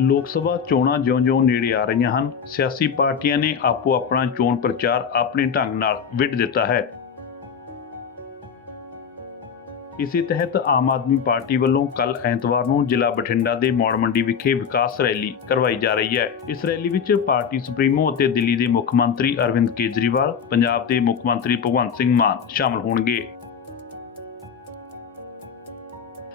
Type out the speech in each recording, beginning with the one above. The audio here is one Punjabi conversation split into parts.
ਲੋਕ ਸਭਾ ਚੋਣਾਂ ਜਿਉਂ-ਜਿਉਂ ਨੇੜੇ ਆ ਰਹੀਆਂ ਹਨ, ਸਿਆਸੀ ਪਾਰਟੀਆਂ ਨੇ ਆਪੋ ਆਪਣਾ ਚੋਣ ਪ੍ਰਚਾਰ ਆਪਣੇ ਢੰਗ ਨਾਲ ਵਿੱਢ ਦਿੱਤਾ ਹੈ। ਇਸੇ ਤਹਿਤ ਆਮ ਆਦਮੀ ਪਾਰਟੀ ਵੱਲੋਂ ਕੱਲ ਐਤਵਾਰ ਨੂੰ ਜ਼ਿਲ੍ਹਾ ਬਠਿੰਡਾ ਦੇ ਮੌੜ ਮੰਡੀ ਵਿਖੇ ਵਿਕਾਸ ਰੈਲੀ ਕਰਵਾਈ ਜਾ ਰਹੀ ਹੈ। ਇਸ ਰੈਲੀ ਵਿੱਚ ਪਾਰਟੀ ਸੁਪਰੀਮੋ ਅਤੇ ਦਿੱਲੀ ਦੇ ਮੁੱਖ ਮੰਤਰੀ ਅਰਵਿੰਦ ਕੇਜਰੀਵਾਲ, ਪੰਜਾਬ ਦੇ ਮੁੱਖ ਮੰਤਰੀ ਭਗਵੰਤ ਸਿੰਘ ਮਾਨ ਸ਼ਾਮਲ ਹੋਣਗੇ।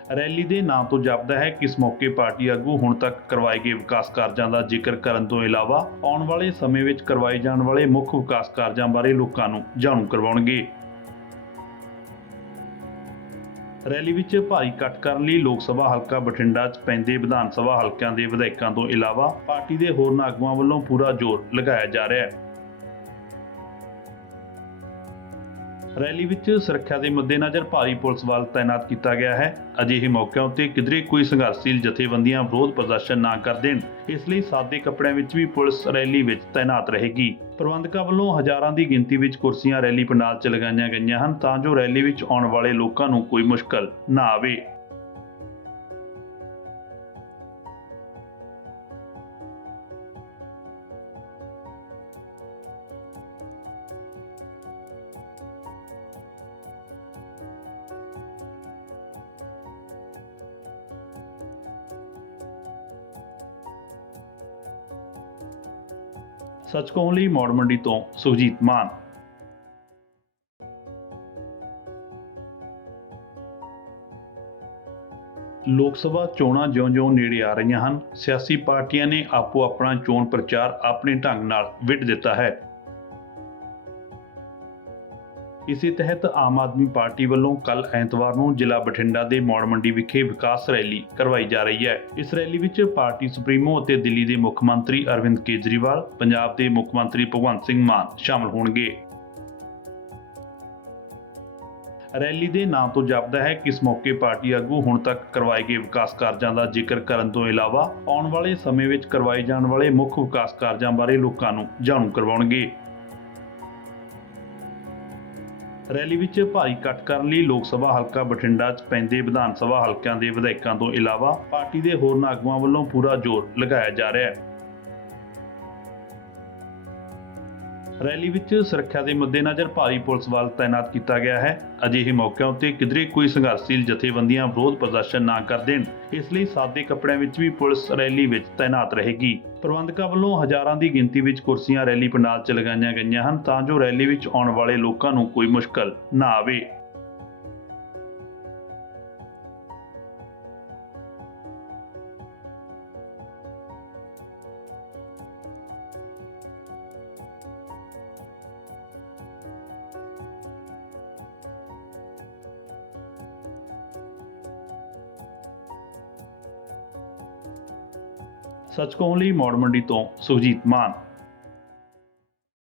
ਰੈਲੀ ਦੇ ਨਾਂ ਤੋਂ ਜਾਪਦਾ ਹੈ ਕਿ ਇਸ ਮੌਕੇ ਪਾਰਟੀ ਆਗੂ ਹੁਣ ਤੱਕ ਕਰਵਾਏ ਗਏ ਵਿਕਾਸ ਕਾਰਜਾਂ ਦਾ ਜ਼ਿਕਰ ਕਰਨ ਤੋਂ ਇਲਾਵਾ ਆਉਣ ਵਾਲੇ ਸਮੇਂ ਵਿੱਚ ਕਰਵਾਏ ਜਾਣ ਵਾਲੇ ਮੁੱਖ ਵਿਕਾਸ ਕਾਰਜਾਂ ਬਾਰੇ ਲੋਕਾਂ ਨੂੰ ਜਾਣੂ ਕਰਵਾਉਣਗੇ। ਰੈਲੀ ਵਿੱਚ ਭਾਰੀ ਇਕੱਠ ਕਰਨ ਲਈ ਲੋਕ ਸਭਾ ਹਲਕਾ ਬਠਿੰਡਾ 'ਚ ਪੈਂਦੇ ਵਿਧਾਨ ਸਭਾ ਹਲਕਿਆਂ ਦੇ ਵਿਧਾਇਕਾਂ ਤੋਂ ਇਲਾਵਾ ਪਾਰਟੀ ਦੇ ਹੋਰਨਾਂ ਆਗੂਆਂ ਵੱਲੋਂ ਪੂਰਾ ਜ਼ੋਰ ਲਗਾਇਆ ਜਾ ਰਿਹਾ ਹੈ। ਰੈਲੀ ਵਿੱਚ ਸੁਰੱਖਿਆ ਦੇ ਮੱਦੇਨਜ਼ਰ ਭਾਰੀ ਪੁਲਿਸ ਬਲ ਤਾਇਨਾਤ ਕੀਤਾ ਗਿਆ ਹੈ। ਅਜਿਹੇ ਮੌਕਿਆਂ ਉੱਤੇ ਕਿਧਰੇ ਕੋਈ ਸੰਘਰਸ਼ੀਲ ਜਥੇਬੰਦੀਆਂ ਵਿਰੋਧ ਪ੍ਰਦਰਸ਼ਨ ਨਾ ਕਰ ਦੇਣ, ਇਸ ਲਈ ਸਾਦੇ ਕੱਪੜਿਆਂ ਵਿੱਚ ਵੀ ਪੁਲਿਸ ਰੈਲੀ ਵਿੱਚ ਤਾਇਨਾਤ ਰਹੇਗੀ। ਪ੍ਰਬੰਧਕਾਂ ਵੱਲੋਂ ਹਜ਼ਾਰਾਂ ਦੀ ਗਿਣਤੀ ਵਿੱਚ ਕੁਰਸੀਆਂ ਰੈਲੀ ਪੰਡਾਲ 'ਚ ਲਗਾਈਆਂ ਗਈਆਂ ਹਨ ਤਾਂ ਜੋ ਰੈਲੀ ਵਿੱਚ ਆਉਣ ਵਾਲੇ ਲੋਕਾਂ ਨੂੰ ਕੋਈ ਮੁਸ਼ਕਲ ਨਾ ਆਵੇ। ਸੱਚ ਕਹਣ ਲਈ ਮੌੜ ਮੰਡੀ ਤੋਂ ਸੁਖਜੀਤ ਮਾਨ। ਲੋਕ ਸਭਾ ਚੋਣਾਂ ਜਿਉਂ-ਜਿਉਂ ਨੇੜੇ ਆ ਰਹੀਆਂ ਹਨ, ਸਿਆਸੀ ਪਾਰਟੀਆਂ ਨੇ ਆਪੋ ਆਪਣਾ ਚੋਣ ਪ੍ਰਚਾਰ ਆਪਣੇ ਢੰਗ ਨਾਲ ਵਿੱਢ ਦਿੱਤਾ ਹੈ। ਇਸੇ ਤਹਿਤ ਆਮ ਆਦਮੀ ਪਾਰਟੀ ਵੱਲੋਂ ਕੱਲ ਐਤਵਾਰ ਨੂੰ ਜ਼ਿਲ੍ਹਾ ਬਠਿੰਡਾ ਦੇ ਮੌੜ ਮੰਡੀ ਵਿਖੇ ਵਿਕਾਸ ਰੈਲੀ ਕਰਵਾਈ ਜਾ ਰਹੀ ਹੈ। ਇਸ ਰੈਲੀ ਵਿੱਚ ਪਾਰਟੀ ਸੁਪਰੀਮੋ ਅਤੇ ਦਿੱਲੀ ਦੇ ਮੁੱਖ ਮੰਤਰੀ ਅਰਵਿੰਦ ਕੇਜਰੀਵਾਲ, ਪੰਜਾਬ ਦੇ ਮੁੱਖ ਮੰਤਰੀ ਭਗਵੰਤ ਸਿੰਘ ਮਾਨ ਸ਼ਾਮਲ ਹੋਣਗੇ। ਰੈਲੀ ਦੇ ਨਾਂ ਤੋਂ ਜਾਪਦਾ ਹੈ ਕਿ ਇਸ ਮੌਕੇ ਪਾਰਟੀ ਆਗੂ ਹੁਣ ਤੱਕ ਕਰਵਾਏ ਗਏ ਵਿਕਾਸ ਕਾਰਜਾਂ ਦਾ ਜ਼ਿਕਰ ਕਰਨ ਤੋਂ ਇਲਾਵਾ ਆਉਣ ਵਾਲੇ ਸਮੇਂ ਵਿੱਚ ਕਰਵਾਏ ਜਾਣ ਵਾਲੇ ਮੁੱਖ ਵਿਕਾਸ ਕਾਰਜਾਂ ਬਾਰੇ ਲੋਕਾਂ ਨੂੰ ਜਾਣੂ ਕਰਵਾਉਣਗੇ। ਰੈਲੀ ਵਿੱਚ ਭਾਰੀ ਇਕੱਠ ਕਰਨ ਲਈ ਲੋਕ ਸਭਾ ਹਲਕਾ ਬਠਿੰਡਾ 'ਚ ਪੈਂਦੇ ਵਿਧਾਨ ਸਭਾ ਹਲਕਿਆਂ ਦੇ ਵਿਧਾਇਕਾਂ ਤੋਂ ਇਲਾਵਾ ਪਾਰਟੀ ਦੇ ਹੋਰਨਾਂ ਆਗੂਆਂ ਵੱਲੋਂ ਪੂਰਾ ਜ਼ੋਰ ਲਗਾਇਆ ਜਾ ਰਿਹਾ ਹੈ। ਰੈਲੀ ਵਿੱਚ ਸੁਰੱਖਿਆ ਦੇ ਮੱਦੇਨਜ਼ਰ ਭਾਰੀ ਪੁਲਿਸ ਬਲ ਤਾਇਨਾਤ ਕੀਤਾ ਗਿਆ ਹੈ। ਅਜਿਹੇ ਮੌਕਿਆਂ ਉੱਤੇ ਕਿਧਰੇ ਕੋਈ ਸੰਘਰਸ਼ੀਲ ਜਥੇਬੰਦੀਆਂ ਵਿਰੋਧ ਪ੍ਰਦਰਸ਼ਨ ਨਾ ਕਰ ਦੇਣ, ਇਸ ਲਈ ਸਾਦੇ ਕੱਪੜਿਆਂ ਵਿੱਚ ਵੀ ਪੁਲਿਸ ਰੈਲੀ ਵਿੱਚ ਤਾਇਨਾਤ ਰਹੇਗੀ। ਪ੍ਰਬੰਧਕਾਂ ਵੱਲੋਂ ਹਜ਼ਾਰਾਂ ਦੀ ਗਿਣਤੀ ਵਿੱਚ ਕੁਰਸੀਆਂ ਰੈਲੀ ਪੰਡਾਲ 'ਚ ਲਗਾਈਆਂ ਗਈਆਂ ਹਨ ਤਾਂ ਜੋ ਰੈਲੀ ਵਿੱਚ ਆਉਣ ਵਾਲੇ ਲੋਕਾਂ ਨੂੰ ਕੋਈ ਮੁਸ਼ਕਲ ਨਾ ਆਵੇ। ਸੱਚ ਕਹਣ ਲਈ ਮੌੜ ਮੰਡੀ ਤੋਂ ਸੁਖਜੀਤ ਮਾਨ।